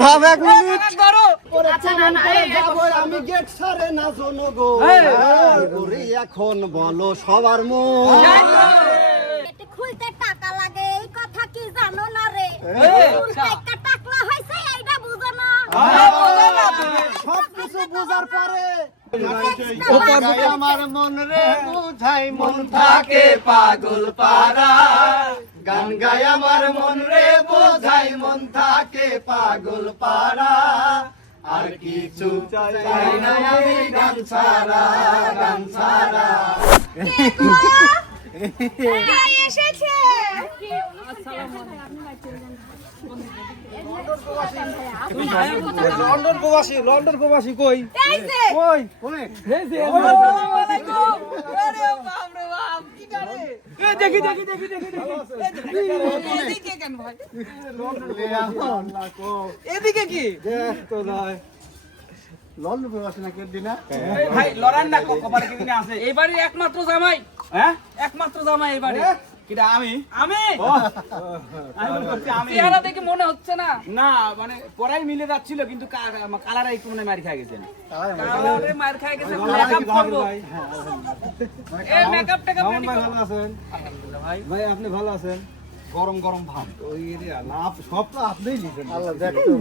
ভাব এক মিনিট। আচ্ছা আমি গেট সারে না জনো গো। এই। এখন বলো সবার মন। এতে খুলতে টাকা লাগে এই কথা কি জানো না রে? একটা টাকলা হয়েছে এইটা বুঝো না। সব কিছু বোঝার পরে আমার মন রে বুঝাই মন থাকে পাগল পারা গান গায় আমার মন রে বোঝাই মন থাকে পাগল পারা আর কিছু চাই না আমি গান ছাড়া গান ছাড়া এসেছে লন্ডন প্রবাসী লন্ডন প্রবাসী কই কই এই দেখি দেখি দেখি এদিকে কি তো নয় দিনা ভাই লড়ান না কপালে কিদিনে আছে একমাত্র জামাই হ্যাঁ? একমাত্র জামাই এবারে কিটা আমি? আমি? আমি করছি আমি। চেহারা দেখে মনে হচ্ছে না। না মানে পড়াই মিলে যাচ্ছিল কিন্তু কালার একটু মানে মারি খাই গেছেন কালারে মার খাই গেছে। মেকআপ করব। এই মেকআপ টেকআপ ভাই ভালো আছেন? ভাই। আপনি ভালো আছেন? গরম গরম ভাব। ওই রে সব তো আপনিই লিখেন আল্লাহ দেখতো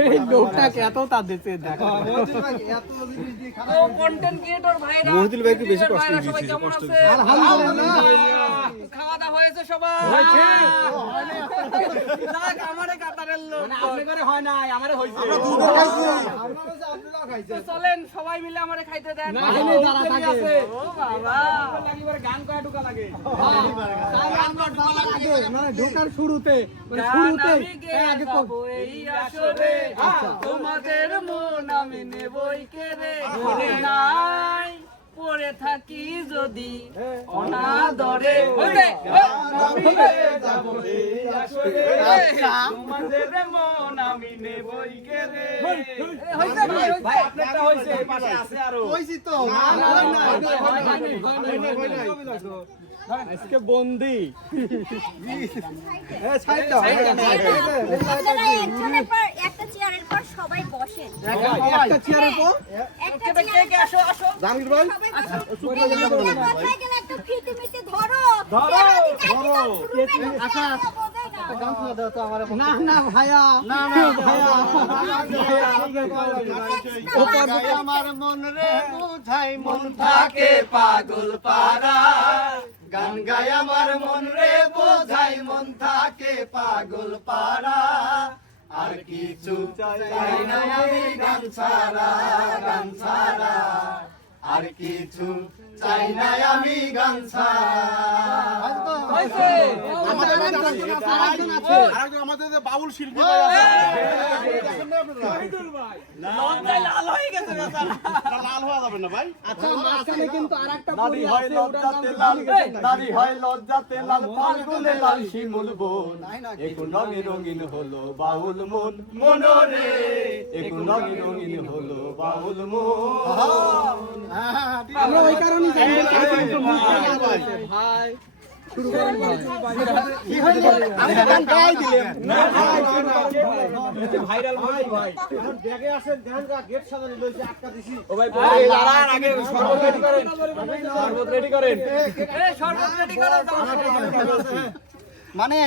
এই লোকটাকে এত তা দিতে দেখো ভাই এত জিনিস দিয়ে খারাপ কন্টেন্ট ক্রিয়েটর ভাইরা। মহিদুল ভাইকে বেশি কষ্ট দিয়েছি, সবাই কেমন আছে আলহামদুলিল্লাহ খাওয়া দাওয়া হয়েছে সবাই। যাক, আমারে কাতারের লোক। মানে হয় নাই আমারে হইছে আপনারা যে আপনারা খাইছেন চলেন সবাই মিলে আমারে খাইতে দেন। না এনে দাঁড়া থাকে। ও বাবা। লাগিবারে গান কয়া ঢুকা লাগে। মানে ঢোকার শুরুতে মানে শুরুতে আগে যাব এই আসরে। তোমাদের মন আমি নেবই নাই পড়ে থাকি যদি অনাদরে মন আজকে বন্দি পর একটা চেয়ারের পর সবাই বসেন একটা চেয়ারের পর একটা কে কে চেয়ারের কে আসো আসো জাহাঙ্গীর ভাই সবাই বসো। এই একটা কথায় গেলে একটু ফিতে মিতে ধরো ধরো, ধরো আচ্ছা, বোঝাই না গান শোনা দাও তো আমার না না ভাইয়া না না ভাইয়া আমার মন রে বুঝাই মন থাকে পাগল পারা গান গায় আমার মন রে বোঝাই মন থাকে পাগল পারা আর কিছু চাই না আমি গান ছাড়া গান ছাড়া আর কিছু চাই না আমি বাউল শিল্পী হয়ে যাবে রঙিন হলো বাউল মন মনরে একটু রঙে রঙিন হলো বাউল মন আমরা ওই কারণে ভাই ভাইরাল ভাই ভাই ব্যাগে আসেন ধ্যান গেট সাজানো লইছে আটকা দিছি ও ভাই দাঁড়ান আগে শরবত রেডি করেন শরবত রেডি করেন শরবত রেডি করো যাও। মানে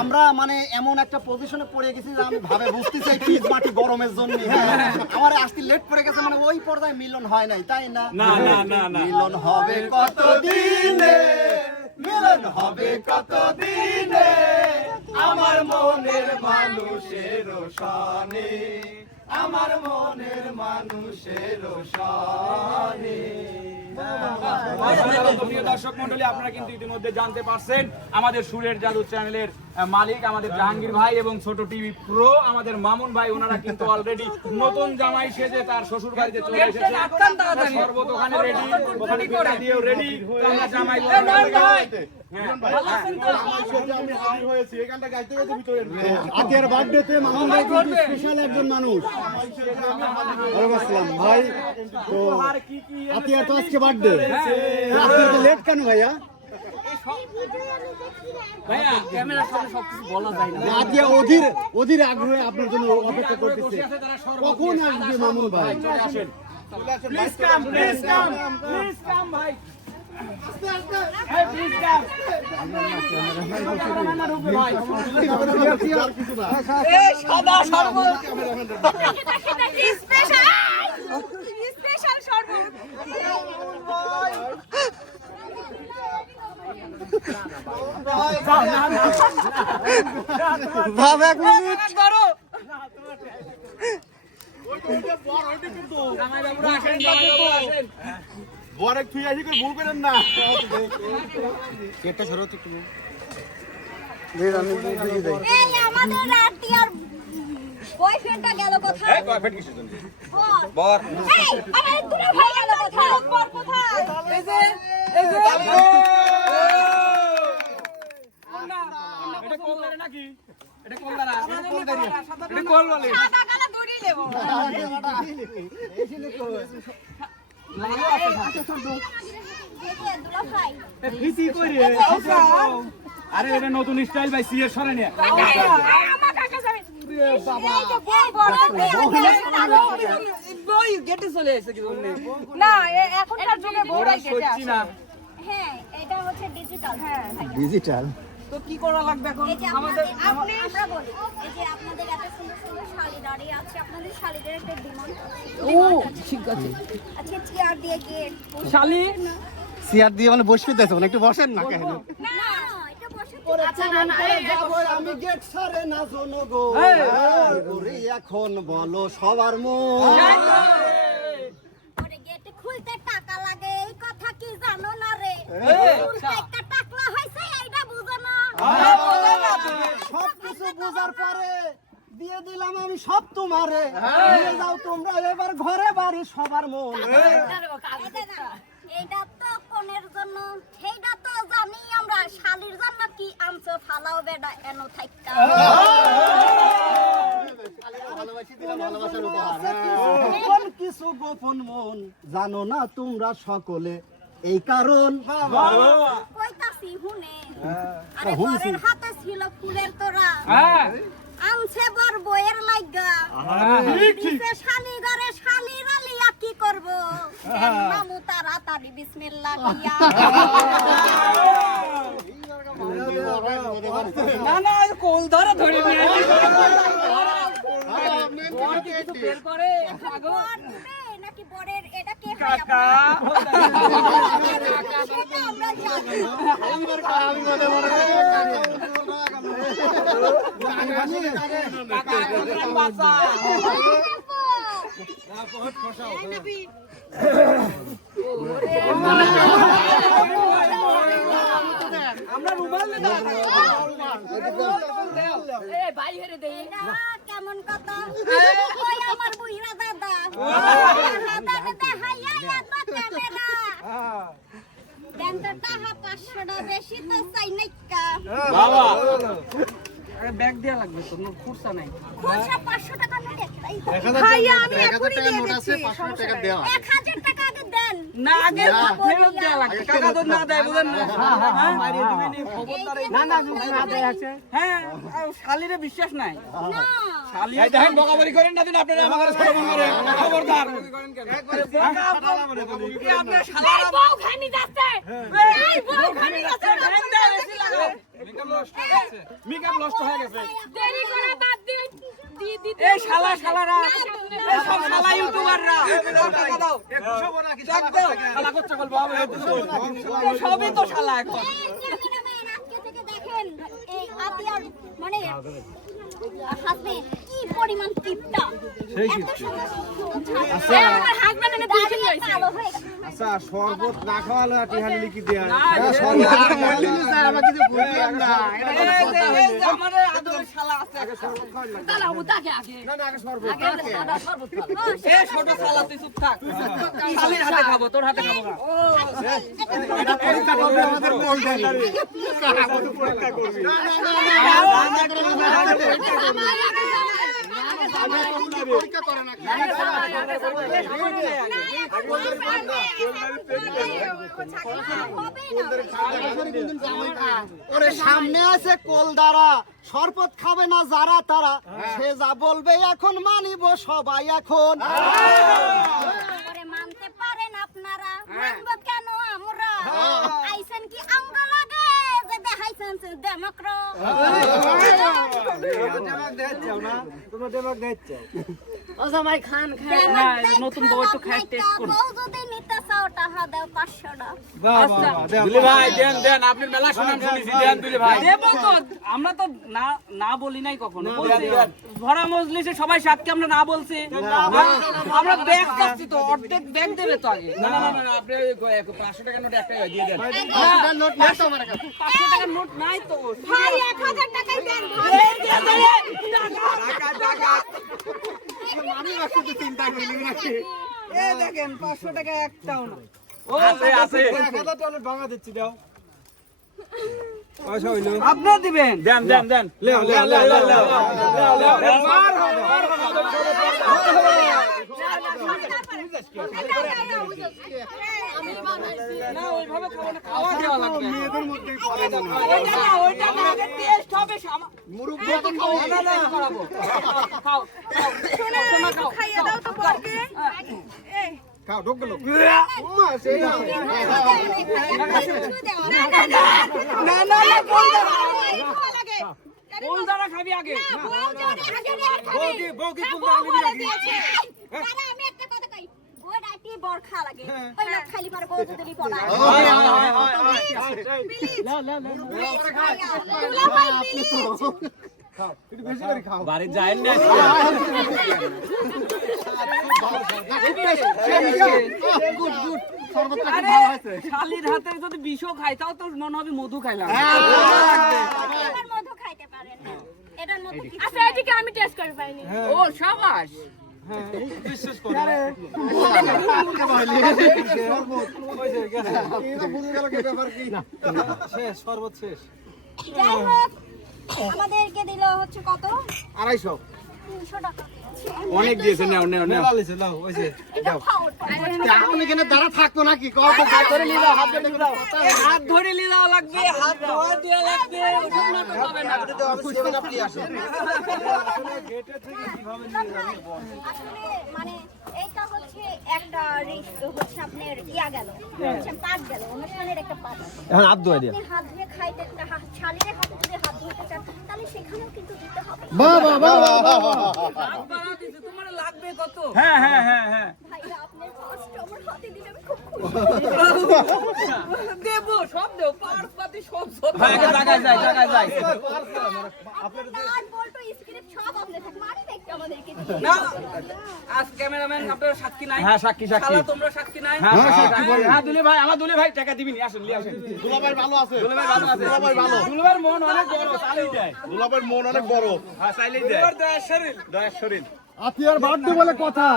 আমরা মানে এমন একটা পজিশনে পড়ে গেছি যে আমি ভাবে বুঝতে চাই পিচ মাটি গরমের জন্য। আমার আসতে লেট পড়ে গেছে মানে ওই পর্যায়ে মিলন হয় নাই তাই না? না না না মিলন হবে কত দিনে মিলন হবে কত দিনে আমার মনের মানুষের সনে। আমার মনের মানুষের সনে। দর্শক মন্ডলী আপনারা কিন্তু ইতিমধ্যে জানতে পারছেন আমাদের সুরের জাদু চ্যানেলের মালিক আমাদের জাহাঙ্গীর ভাই এবং ছোট টিভি প্রো আমাদের মামুন ভাই ওনারা কিন্তু অলরেডি নতুন জামাই সেজে তার শ্বশুর বাড়িতে চলে এসেছে আটকান ওখানে রেডি ওখানে ready দিয়েও রেডি আমরা জামাই ভাই, হ্যাঁ। ভালো আছেন তো? আজকের বার্থডেতে মামুন ভাই কিন্তু স্পেশাল একজন মানুষ ভাই তো আর কি কি আতিয়ার তো আজকে বার্থডে লেট কেন ভাইয়া? অধীর অধীর আগ্রহে আপনার জন্য অপেক্ষা করে করতেছে। কখন আসবে মামুন ভাই? Please come please come please come ভাই। এই প্লিজ কাম ক্যামেরাম্যান ঢুকবে ভাই। এই সাদা শরবত স্পেশাল স্পেশাল। এই আমাদের রাতি আর বয়ফ্রেন্ডটা গেল কোথায়? এই কয়ফেট কিসের জন্য? বর। বর। এই আমার দুলা ভাই গেল কোথায়? বর কোথায় এই যে এই যে এটা কোন দাঁড়ে নাকি? এটা কোন দাঁড়া? এটা কোন বলে সাদা কালো দড়ি নেব। দুলা ভাই ফিসি কইরে আরে এটা নতুন স্টাইল ভাই সিএর সরে নিয়ে হ্যাঁ হ্যাঁ ডিজিটাল তো কি করা লাগবে এখন? আমাদের আমাদের আপনি আমরা বলি এই যে আপনাদের এত সুন্দর সুন্দর শাড়ি দাঁড়িয়ে আছে আপনাদের শাড়িদের একটা ডিমান্ড। ও ঠিক আছে। আজকে চেয়ার দিয়ে গেট শালি? চেয়ার দিয়ে মানে বসে দিতেছে মানে একটু বসেন না কেন? না এটা বসে আচ্ছা না না আমি গেট সারে না শোনো গো এখন বলো সবার মন ওরে গেট খুলতে টাকা লাগে এই কথা কি জানো না রে একটা টাকলা হইছে এইটা বুঝো না সব কিছু বোঝার পরে দিয়ে দিলাম আমি সব তোমারে নিয়ে যাও তোমরা এবার ঘরে বাড়ি সবার মন। এইটা তো কোনের জন্য? সেইটা তো জানি আমরা শালির জন্য কি আনছো? ফালাও বেডা এনো থাইকা। গোপন কিছু গোপন মন জানো না তোমরা সকলে? এই কারণ। কইতাছি হুনে আরে বরের হাতে ছিল ফুলের তোরা হ্যাঁ। আনছে বর বইয়ের লাগা দিছে শালি ঘরে শালি রালিয়া কি করব? নামু তাড়াতাড়ি বিসমিল্লাহ কিয়া না না এই কোল ধরে ধরে নিয়ে বর করে নাকি বরের? এটা কে কাকা। আমরা জানি। আমরা রুমাল কেমন কথা আমার বুইরা দাদা দাদা দেখাইয়া এত ক্যামেরা ব্যাগ দেয়া লাগবে তো খুরসা নাই। পাঁচশো টাকা নোট আছে টাকা দেন না আগে ফেরত দেয়া লাগবে। টাকা তো না দেয় বুঝেন না? না? না হ্যাঁ শালিরে বিশ্বাস নাই। শালি এই দেখেন বকাবরি করেন না দিন আপনারা আমাদের ছোট মন করে। খবরদার। কি শালারা বউ খানি যাচ্ছে। এই বউ খানি যাচ্ছে ভ্যান দেয় বেশি লাগে মেকআপ নষ্ট হয়ে গেছে। দেরি করে বাদ এই শালা শালারা এই সব শালা ইউটিউবাররা দাও টাকা দাও চেক দাও শালা করছে বলব হবে সবই তো শালা এখন আজকে থেকে দেখেন এই আতিয়ার মানে হাজবেন্ড কি পরিমাণ টিপটা এত সুন্দর আমার হাজবেন্ড এনে দুইজন কালো হয়ে আচ্ছা শরবত না খাওয়ালে টিহালি কি দেয়া না, এই যে এই যে আমাদের আদরের শালা আছে তালা উতাকে আগে আগে সাদা শরবত খাবে এই ছোট শালা তুই চুপ থাক শালির হাতে খাব তোর হাতে খাব না আমাদের মন হবে ওরে সামনে আছে কলদারা শরবত খাবে না যারা তারা। সে যা বলবে এখন মানিব সবাই এখন। মানতে পারেন আপনারা। মানব কেন আমরা? আইছেন কি আঙ্গ লাগে যে দেখাইছেন সে দেমক্র নতুন বউ একটু খাই টেস্ট করুন। চাও টাকা দাও 500 টাকা দুলে ভাই দেন দেন আপনার মেলা শুনাম শুনেছি দেন দুলে ভাই দেবো তো আমরা তো না না বলি নাই কখনো। ভরা মজলিসে সবাই সাথে আমরা না বলছি আমরা ব্যাগ চাচ্ছি তো অর্ধেক ব্যাগ দেবে তো আগে না না না না আপনি ওই পাঁচশো নোট একটা দিয়ে দেন পাঁচশো টাকার নোট নাই তো ভাই 1000 টাকাই দেন ভাই এ দেখেন পাঁচশো টাকা একটাও না আছে আছে আপনার দিবেন দেন দেন দেন লেও লেও লেও লেও লেও না ওইভাবে খাব না খাওয়া দেওয়া লাগবে ওইটা না ওইটা না আগে টেস্ট হবে সামা না না না করাবো খাও খাও শোনা খাইয়ে দাও তো বলকে না না না কোন দানা খাবি আগে আমি একটা কথা কই বই রাতি লাগে। ওই লোক খালি পারে বউ যদি পড়া বাড়ি যায় না। আরে শালির হাতে যদি বিষও খাই তাও তো মনে হবে মধু খাইলাম। এটার খাইতে পারেন এটার মধ্যে আচ্ছা এটিকে আমি টেস্ট করে পাইনি। ও সাবাস। আমাদেরকে দিল হচ্ছে কত? আড়াইশো। তিনশো টাকা। অনেক দিয়েছে নাও নাও নাও। এটা ফাউল এখন এখানে দাঁড়া থাকব নাকি? কত করে নিয়ে যাও হাত ধরে নিয়ে হাত ধরে নেওয়া লাগবে হাত ধোয়া দেওয়া লাগবে ওসব নাটক হবে না। আসলে মানে এইটা হচ্ছে একটা রিস্ক হচ্ছে আপনার ইয়া গেল হচ্ছে পাট গেল অনুষ্ঠানের একটা পাট এখন হাত ধোয়া আপনি হাত ধুয়ে খাইতে শালিরের হাতে যদি হাত ধুতে চান তাহলে সেখানেও কিন্তু দিতে হবে। বাহ বাহ বাহ বাহ বাহ হাত দিছে তোমার লাগবে কত? হ্যাঁ হ্যাঁ হ্যাঁ হ্যাঁ। ভাইরা আপনার কষ্ট আমার হাতে দিলে আমি খুব খুশি। দেবো সব দেবো পার্ক পাতি সব সব ভাই একটা জায়গায় যায় জায়গায় যায় আপনার নাট স্ক্রিপ্ট সব আপনি থাকে। মারি দেখতে আমাদেরকে। না আজ ক্যামেরাম্যান আপনার সাক্ষী নাই। হ্যাঁ সাক্ষী সাক্ষী। শালা তোমরা সাক্ষী নাই? হ্যাঁ সাক্ষী। হ্যাঁ দুলে ভাই আমার দুলে ভাই টাকা দিবিনি আসুন নিয়ে আসেন। দুলাভাই ভালো আছে। দুলে ভাই ভালো আছে। দুলে ভাই ভালো। দুলে ভাইয়ের মন অনেক বড় দেয়। দুলাভাইয়ের মন অনেক বড়। হ্যাঁ চালিয়ে দেয়। দয়ার শরীর। দয়ার শরীর। আতিয়ার বার্থডে বলে কথা।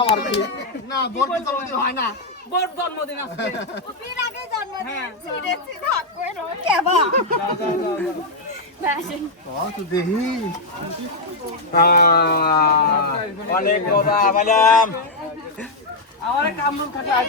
আমার না বলতে তো হয় না। বড় জন্মদিন আজকে। ও আগে জন্মদিন। ছিঁড়ে ছিঁড়ে হাত করে রো কেবা দেখি। অনেক আমার থাকে আর।